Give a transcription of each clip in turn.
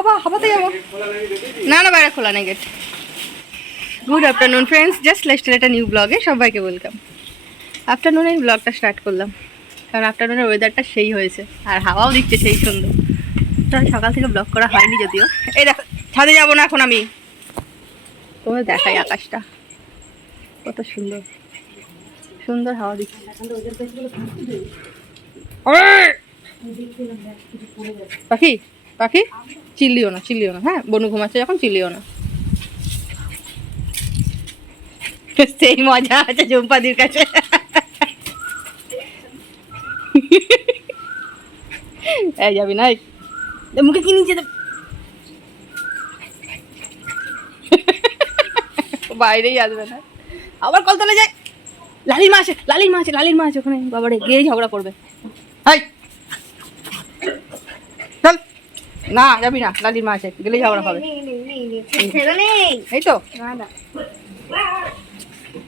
হাবা হাবাতে যাব। না না, বাইরে খোলা নেই gate good afternoon friends just লেস্টের একটা নিউ ব্লগে সবাইকে ওয়েলকাম আফটারনুনে ব্লগটা স্টার্ট করলাম। কারণ আফটারনুনের ওয়েদারটা সেই হয়েছে। আর হাওয়াও দিচ্ছে সেই সুন্দর। তো সকাল থেকে ব্লগ করা হয়নি যদিও। এই দেখো, ছাদে যাব না এখন আমি। তোমার দেখাই আকাশটা। কত সুন্দর। সুন্দর হাওয়া দিচ্ছে। পাখি! পাখি চিল্লিও না চিল্লিও না হ্যাঁ? বনু ঘুমাচ্ছে যখন, চিল্লিও না। সেই মজা আছে জম্পাদির কাছে। এই যাবি না। মুখে কি নিচে বাইরেই আসবে না। আবার কলতলে যায় লালির মা আছে লালির মা আছে লালির মা আছে ওখানে। বাবারে গিয়েই ঝগড়া করবে। হাই চল না যাবি না লালির মা আছে গেলেই ঝগড়া হবে। এই তো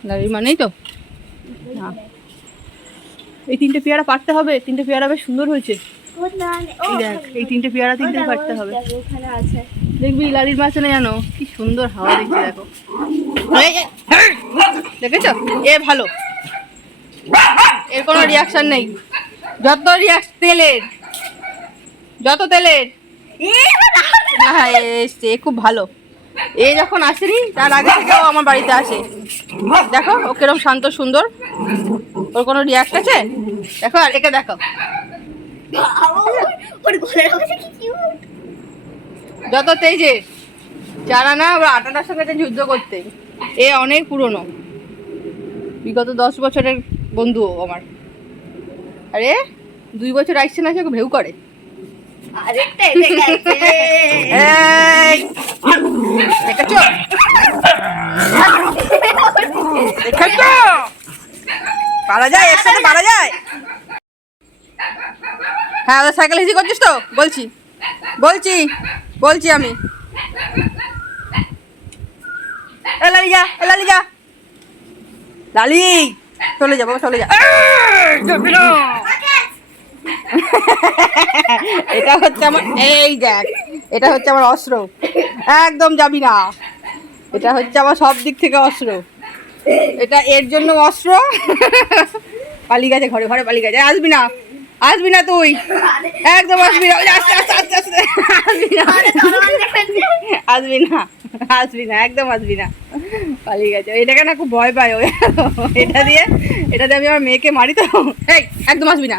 লালির মা নেই তো? না। এই তিনটে পেয়ারা পারতে হবে তিনটে পেয়ারা বেশ সুন্দর হয়েছে। দেখ এই তিনটে পেয়ারা তিনটে পারতে হবে। দেখবি লালির মাছ না জানো? কি সুন্দর হাওয়া দেখছে দেখো। এই, এই, এ ভালো। এর কোনো রিয়াকশন নেই। যত রিয়াক্ট তেলের যত তেলের। না এসছে এ খুব ভালো। এ যখন আসেনি তার আগে থেকেও আমার বাড়িতে আসে। দেখো ও কিরম শান্ত সুন্দর। ওর কোনো রিয়াক্ট আছে? দেখো আর একে দেখো। যত তেজের যারা না ওরা আটাটার সঙ্গে যুদ্ধ করতে এ অনেক পুরনো। বিগত দশ বছরের বন্ধু আমার। আরে দুই বছর আসছে না সে ভেউ করে। এই। দেখেছ? দেখেছ? পারা যায় একসাথে পারা যায়। হ্যাঁ ওদের সাইকেল হিসি করছিস তো? বলছি। বলছি বলছি আমি। এ লালি যা এ লালি যা লালি চলে যা বাবা চলে যা। এটা হচ্ছে আমার এই দেখ এটা হচ্ছে আমার অস্ত্র। একদম যাবি না। এটা হচ্ছে আমার সব দিক থেকে অস্ত্র। এটা এর জন্য অস্ত্র। পালি গেছে ঘরে ঘরে পালি গেছে। আসবি না আসবি না তুই। একদম আসবি না। আস্তে আস্তে আস্তে আস্তে। আসবি না। আসবি না আসবি না একদম আসবি না। পালিয়ে গেছে। এটাকে না খুব ভয় পায় ওই। এটা দিয়ে এটা দিয়ে আমি আমার মেয়েকে মারি তো। একদম আসবি না।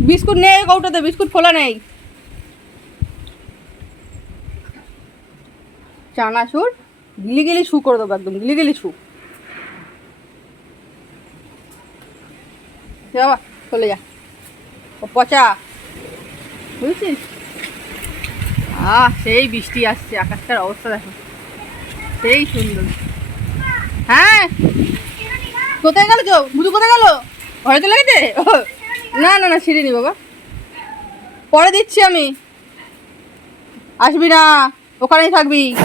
বিস্কুট নেই, কৌটাতে বিস্কুট খোলা নেই। চানাচুর গিলি গিলি ছু করে দেবো একদম, গিলি গিলি যা বাবা, চলে যা। ও পচা। বুঝছিস? আহ, সেই বৃষ্টি আসছে, আকাশটার অবস্থা দেখো। সেই সুন্দর। হ্যাঁ? কোথায় গেল তো? বুধু কোথায় গেল? ঘরে চলে গেছে? না না না সিঁড়ি নি বাবা। পরে দিচ্ছি আমি। আসবি না ওখানেই থাকবি।